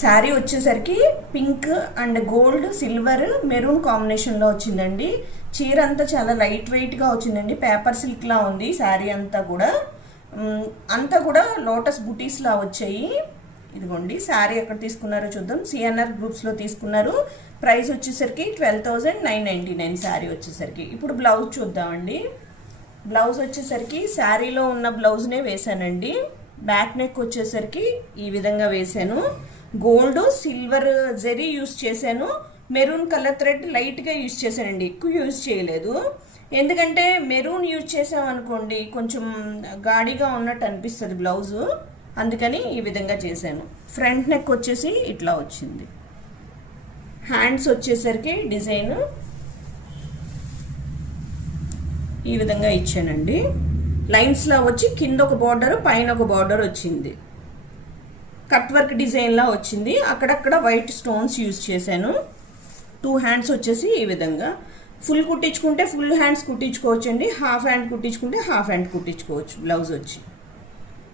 శారీ వచ్చేసరికి pink and gold silver maroon కాంబినేషన్లో వచ్చిందండి. చీర అంతా చాలా లైట్ వెయిట్గా వచ్చిందండి. పేపర్ సిల్క్లా ఉంది శారీ అంతా కూడా లోటస్ బుటీస్లా వచ్చాయి. ఇదిగోండి శారీ ఎక్కడ తీసుకున్నారో చూద్దాం. సిఎన్ఆర్ గ్రూప్స్లో తీసుకున్నారు. ప్రైస్ వచ్చేసరికి 12,999 శారీ వచ్చేసరికి. ఇప్పుడు బ్లౌజ్ చూద్దామండి. బ్లౌజ్ వచ్చేసరికి శారీలో ఉన్న బ్లౌజ్నే వేసానండి. బ్యాక్ నెక్ వచ్చేసరికి ఈ విధంగా వేసాను. గోల్డ్ సిల్వర్ జెరీ యూస్ చేశాను. మెరూన్ కలర్ థ్రెడ్ లైట్గా యూస్ చేశానండి, ఎక్కువ యూజ్ చేయలేదు. ఎందుకంటే మెరూన్ యూజ్ చేసామనుకోండి కొంచెం గాడిగా ఉన్నట్టు అనిపిస్తుంది బ్లౌజు, అందుకని ఈ విధంగా చేశాను. ఫ్రంట్ నెక్ వచ్చేసి ఇట్లా వచ్చింది. హ్యాండ్స్ వచ్చేసరికి డిజైన్ ఈ విధంగా ఇచ్చానండి. లైన్స్లా వచ్చి కింద ఒక బార్డర్ పైన ఒక బార్డర్ వచ్చింది. కట్ వర్క్ డిజైన్లా వచ్చింది. అక్కడక్కడ వైట్ స్టోన్స్ యూజ్ చేశాను. 2 హ్యాండ్స్ వచ్చేసి ఈ విధంగా. ఫుల్ కుట్టించుకుంటే ఫుల్ హ్యాండ్స్ కుట్టించుకోవచ్చు అండి, హాఫ్ హ్యాండ్ కుట్టించుకుంటే హాఫ్ హ్యాండ్ కుట్టించుకోవచ్చు బ్లౌజ్ వచ్చి.